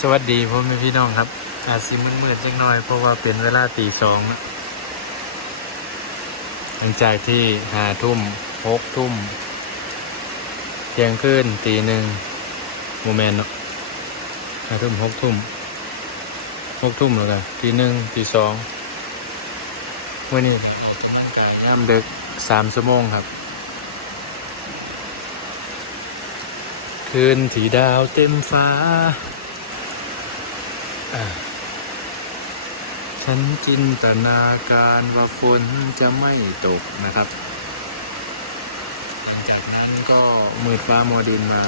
สวัสดีพ่อแม่พี่น้องครับ อาจสิมืดๆจังหน่อยเพราะว่าเป็นเวลาตีสองหลังจากที่หาทุ่มหกทุ่มเที่ยงคืนตีหนึ่งโมเมนต์เนาะหาทุ่มหกทุ่มหกทุ่มแล้วกันตีหนึ่งตีสองเมื่อนี้ออกกำลังกายย่ำดึกสามชั่วโมงครับ คืนที่ดาวเต็มฟ้า ฉันจินตนาการว่าฝนจะไม่ตกนะครับ หลังจากนั้นก็มืดฟ้ามัวดินมา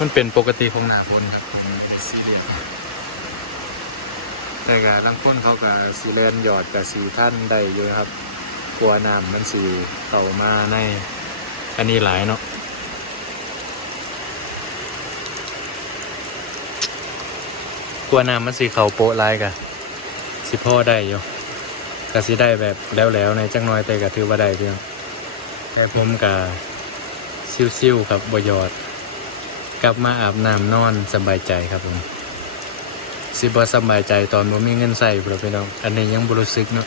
มันเป็นปกติของหนาฝนครับผมไม่ได้ซีเรียสแต่กาลังคนเขากับซีเลนหยอดกับสีท่านได้อยู่นะครับ กลัวน้ำมันสีเข้ามาใน อันนี้หลายเนาะ กลัวน้ำมันสีเขาโปะลายกะสิพ่อได้อยู่กะสิได้แบบแล้วๆในจังน้อยแต่กะถือว่าได้เพียงแต่ผมกะซิ่วๆครับบยอด กลับมาอาบน้ำนอนสบายใจครับผมสิบ่สบายใจตอนผมมีเงินใส่เปล่าพี่น้องอันนี้ยังบรู้สึกเนาะ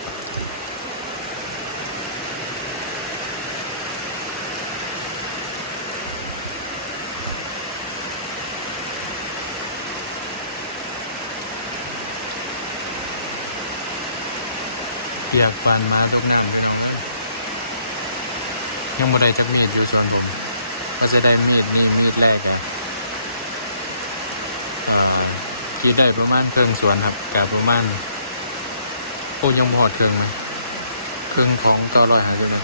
เปียกฟันมาทุกน้ำพี่น้องยังบ่ได้จักมีดอยู่ส่วนผมก็จะได้มีดมีมีดแรกเลยอ่อคิดได้ประมาณเครื่องสวนครับกับประมาณโอ้ยังพอดเครื่องมันเครื่องของเก้าร้อยหายู่เลย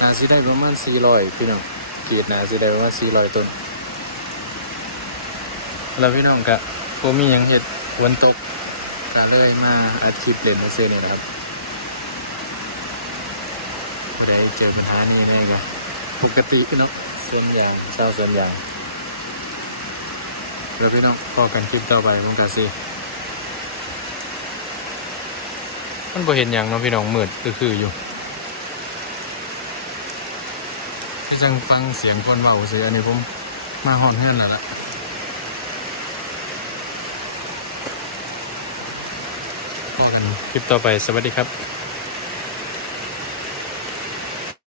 นาสิได้ประมาณสี่ร้อยพี่น้องกีดนาสิได้ประมาณสี่ร้อยต้นแล้วพี่น้องกะผมมียังเห็ดฝนตกก็เลยมาอัดคลิปเล่นมาเซื้อนี่นะครับ ผู้ใดเจอปัญหานี้ได้ก็ปกติพี่น้องส่วนอย่างชาวส่วนอย่างแล้วพี่น้องพอกันคลิปต่อไปมึงกาซีมันบ่เห็นอย่างเนาะพี่น้องมืดก็คืออยู่ที่จังฟังเสียงคนเบาเสียอันนี้ผมมาหอนเฮือนแล้วล่ะพอกันคลิปต่อไปสวัสดีครับ